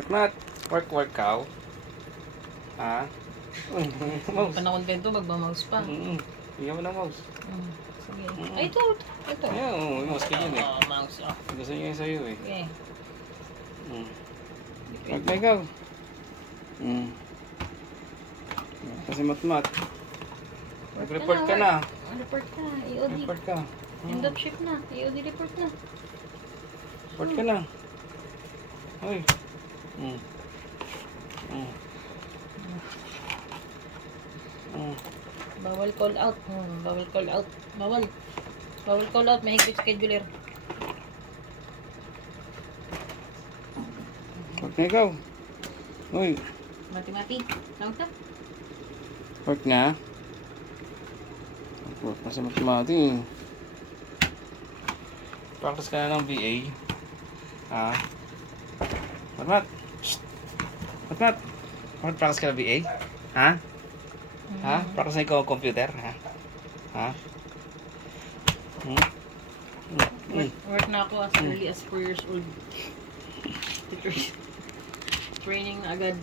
Matmat, work ka. Ha? Panahon ka ito, magmamouse pa. Bigyan mo ng mouse. Sige. Ay, ito. Ayan, may mouse ka yun eh. Mouse. Gusto niya yung sa'yo eh. Okay. Work na ikaw. Kasi matmat. Mag-report ka na. Report ka. EOD. Report ka. End of shift na. EOD report na. Report ka na. Hoy. Bawal call out. Bawal call out. Bawal. Bawal call out. Mahigpit scheduler. Work na ikaw. Hoy. Mati-mati. Tawag ka. Work na. Work na sa mathematics. Practice ka na ng VA. Ha? Matmat. Matmat. Practice ka ng VA? Ha? Ha? Practice na ikaw ang computer? Ha? Ha? Work na ako as early as 4 years old. Teachers. Training na agad.